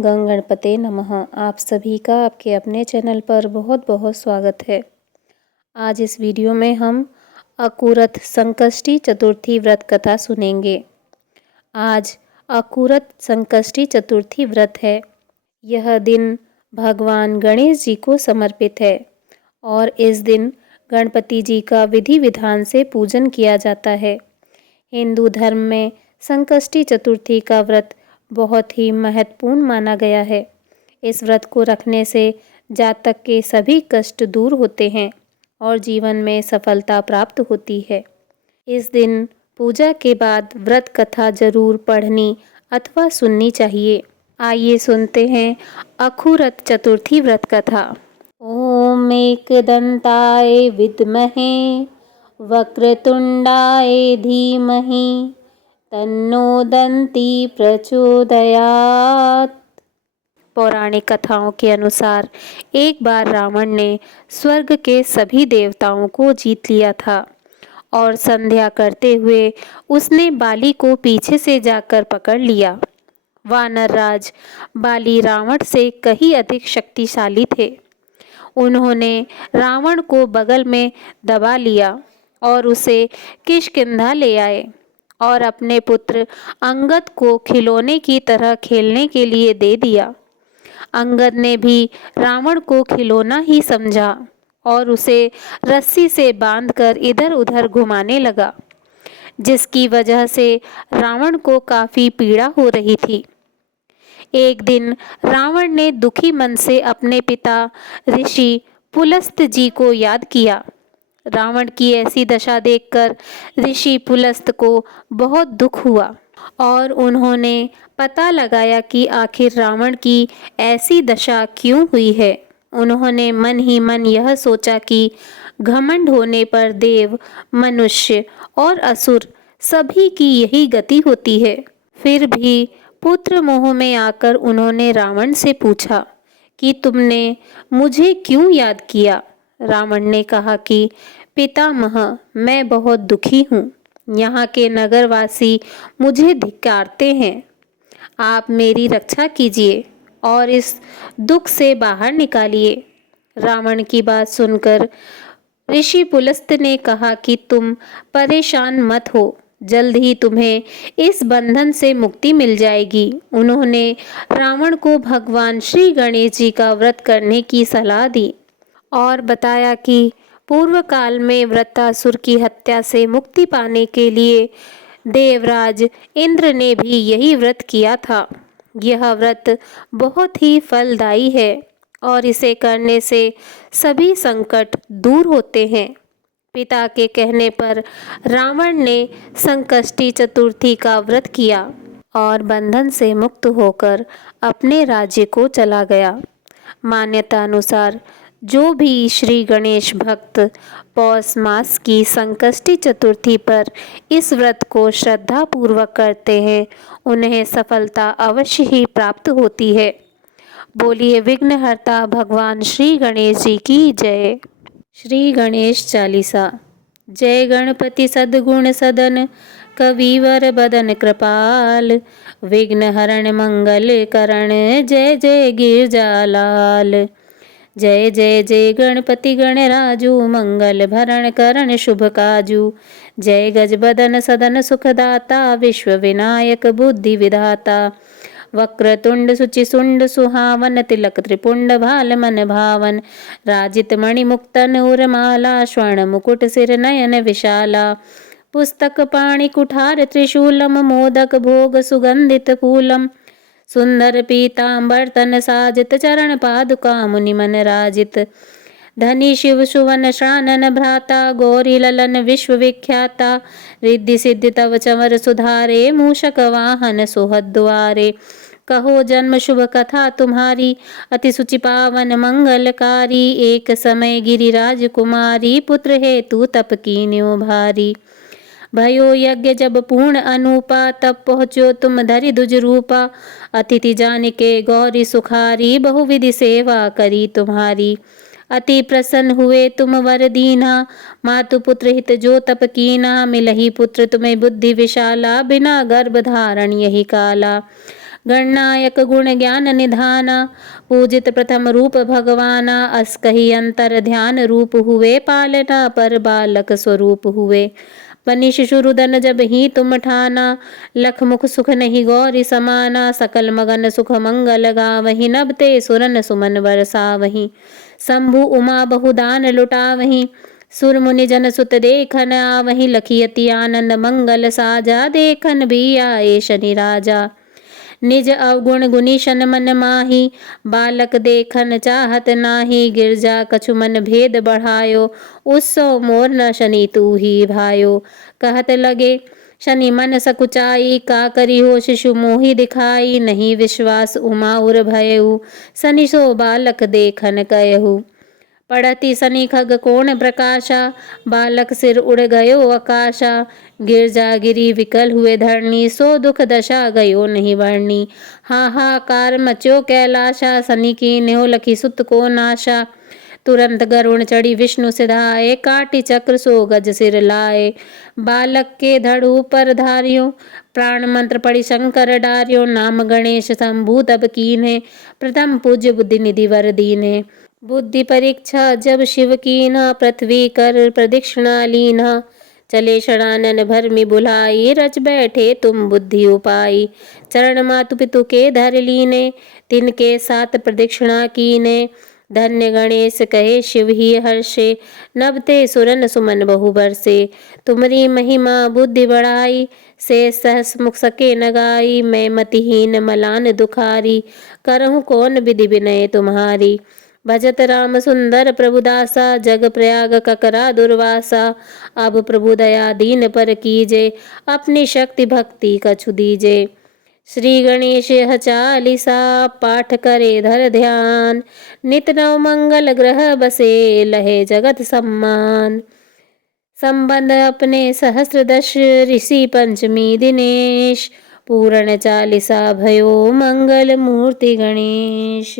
ओम गंग गणपते नमः। आप सभी का आपके अपने चैनल पर बहुत बहुत स्वागत है। आज इस वीडियो में हम अकूरत संकष्टी चतुर्थी व्रत कथा सुनेंगे। आज अकूरत संकष्टी चतुर्थी व्रत है। यह दिन भगवान गणेश जी को समर्पित है और इस दिन गणपति जी का विधि विधान से पूजन किया जाता है। हिंदू धर्म में संकष्टी चतुर्थी का व्रत बहुत ही महत्वपूर्ण माना गया है। इस व्रत को रखने से जातक के सभी कष्ट दूर होते हैं और जीवन में सफलता प्राप्त होती है। इस दिन पूजा के बाद व्रत कथा जरूर पढ़नी अथवा सुननी चाहिए। आइए सुनते हैं अखूरत चतुर्थी व्रत कथा। ओम एकदंताय विद्महे वक्रतुंडाय धीमहि तन्नो दंती प्रचोदयात्। पौराणिक कथाओं के अनुसार एक बार रावण ने स्वर्ग के सभी देवताओं को जीत लिया था और संध्या करते हुए उसने बाली को पीछे से जाकर पकड़ लिया। वानर राज बाली रावण से कहीं अधिक शक्तिशाली थे। उन्होंने रावण को बगल में दबा लिया और उसे किष्किंधा ले आए और अपने पुत्र अंगद को खिलौने की तरह खेलने के लिए दे दिया। अंगद ने भी रावण को खिलौना ही समझा और उसे रस्सी से बांधकर इधर उधर घुमाने लगा, जिसकी वजह से रावण को काफी पीड़ा हो रही थी। एक दिन रावण ने दुखी मन से अपने पिता ऋषि पुलस्त जी को याद किया। रावण की ऐसी दशा देखकर ऋषि पुलस्त को बहुत दुख हुआ और उन्होंने पता लगाया कि आखिर रावण की ऐसी दशा क्यों हुई है। उन्होंने मन ही मन यह सोचा कि घमंड होने पर देव, मनुष्य और असुर सभी की यही गति होती है। फिर भी पुत्र मोह में आकर उन्होंने रावण से पूछा कि तुमने मुझे क्यों याद किया। रावण ने कहा कि पितामह, मैं बहुत दुखी हूँ। यहाँ के नगरवासी मुझे धिक्कारते हैं। आप मेरी रक्षा कीजिए और इस दुख से बाहर निकालिए। रावण की बात सुनकर ऋषि पुलस्त ने कहा कि तुम परेशान मत हो, जल्द ही तुम्हें इस बंधन से मुक्ति मिल जाएगी। उन्होंने रावण को भगवान श्री गणेश जी का व्रत करने की सलाह दी और बताया कि पूर्व काल में वृत्रासुर की हत्या से मुक्ति पाने के लिए देवराज इंद्र ने भी यही व्रत किया था। यह व्रत बहुत ही फलदायी है और इसे करने से सभी संकट दूर होते हैं। पिता के कहने पर रावण ने संकष्टी चतुर्थी का व्रत किया और बंधन से मुक्त होकर अपने राज्य को चला गया। मान्यता अनुसार जो भी श्री गणेश भक्त पौष मास की संकष्टी चतुर्थी पर इस व्रत को श्रद्धा पूर्वक करते हैं, उन्हें सफलता अवश्य ही प्राप्त होती है। बोलिए विघ्नहर्ता भगवान श्री गणेश जी की जय। श्री गणेश चालीसा। जय गणपति सद्गुण सदन कविवर बदन कृपाल, विघ्न हरण मंगल करण जय जय गिरजालाल। जय जय जय गणपति गणराजू मंगल भरण करण शुभ काजू। जय गज बदन सदन सुखदाता विश्व विनायक बुद्धि विधाता। वक्रतुंड सुचिसुंड सुहावन तिलक त्रिपुंड भाल मन भावन। राजित मणि मुक्तन उर्माला स्वर्ण मुकुट सिर नयन विशाला। पुस्तक पाणि कुठार त्रिशूलम मोदक भोग सुगंधित फूलम। सुंदर पीतांबर तन साजित चरण पादुका मुनि मन राजित। धनी शिव सुवन श्रानन भ्राता गौरी ललन विश्व विख्याता। रिद्धि सिद्धि तव चंवर सुधारे मूषक वाहन सोहद द्वारे। कहो जन्म शुभ कथा तुम्हारी अति सुचि पावन मंगलकारी। एक समय गिरिराज कुमारी पुत्र हेतु तप कीन्यो भारी। भयो यज्ञ जब पूर्ण अनुपा तब पहुँचो तुम धरि दुज रूपा। अतिथि जान के गौरी सुखारी बहुविधि सेवा करी तुम्हारी। अति प्रसन्न हुए तुम वर दीना मातु पुत्र हित जो तप कीना। मिलही पुत्र तुम्हें बुद्धि विशाला बिना गर्भ धारण यही काला। गणनायक गुण ज्ञान निधाना, पूजित प्रथम रूप भगवाना, अस कही अंतर ध्यान रूप हुए, पालना पर बालक स्वरूप हुए। बनी शिशु रुदन जब ही तुम ठाना, लख मुख सुख नहीं गौरी समाना, सकल मगन सुख मंगल गावहीं, नभते सुरन सुमन बरसावहीं। शंभु उमा बहुदान लुटावहीं, सुर मुनि जन सुत देखन आवहीं, लखी अति आनंद मंगल साजा, देखन भी आए शनि राजा। निज अवगुण गुनीशन मन माही, बालक देखन चाहत नाही, गिरजा कछु मन भेद बढ़ायो, उत्सव मोर न शनि तू ही भायो। कहत लगे शनि मन सकुचाई, का करी हो शिशु मोहि दिखाई, नहीं विश्वास उमा उर भयऊ, शनि सो बालक देखन कयहु। पड़ती शनि खग कोण प्रकाशा, बालक सिर उड़ गयो आकाशा, गिरजा गिरी विकल हुए धरणी, सो दुख दशा गयो नहीं वर्णी। हाहाकार मच्यो कैलाशा, शनि की न्यो लखी सुत को नाशा, तुरंत गरुण चढ़ी विष्णु सिधाए, काटी चक्र सो गज सिर लाए। बालक के धड़ ऊपर धारियो, प्राण मंत्र पढ़ी शंकर डारियो, नाम गणेश शंभु तब कीन्हे, प्रथम पूज्य बुद्धि निधि वर दीन्हे। बुद्धि परीक्षा जब शिव कीन्हा, पृथ्वी कर प्रदक्षिणा लीन्हा, चले षडानन भरमि बुलाई, रच बैठे तुम बुद्धि उपाई। चरण मातु पितु के धर लीने, तिनके साथ प्रदक्षिणा कीने, धन्य गणेश कहे शिव ही हर्षे, नभते सुरन सुमन बहु बरसे। तुमरी महिमा बुद्धि बढ़ाई, से सहस मुख सके न गाई, मैं मतिहीन मलान दुखारी, करहूँ कौन विधि विनय तुम्हारी। भजत राम सुंदर प्रभुदासा, जग प्रयाग ककरा दुर्वासा, अब प्रभु दया दीन पर कीजे, अपनी शक्ति भक्ति कछु दीजे। श्री गणेश चालीसा, पाठ करे धर ध्यान, नित नव मंगल ग्रह बसे, लहे जगत सम्मान। संबंध अपने सहस्र दश, ऋषि पंचमी दिनेश, पूर्ण चालीसा भयो मंगल मूर्ति गणेश।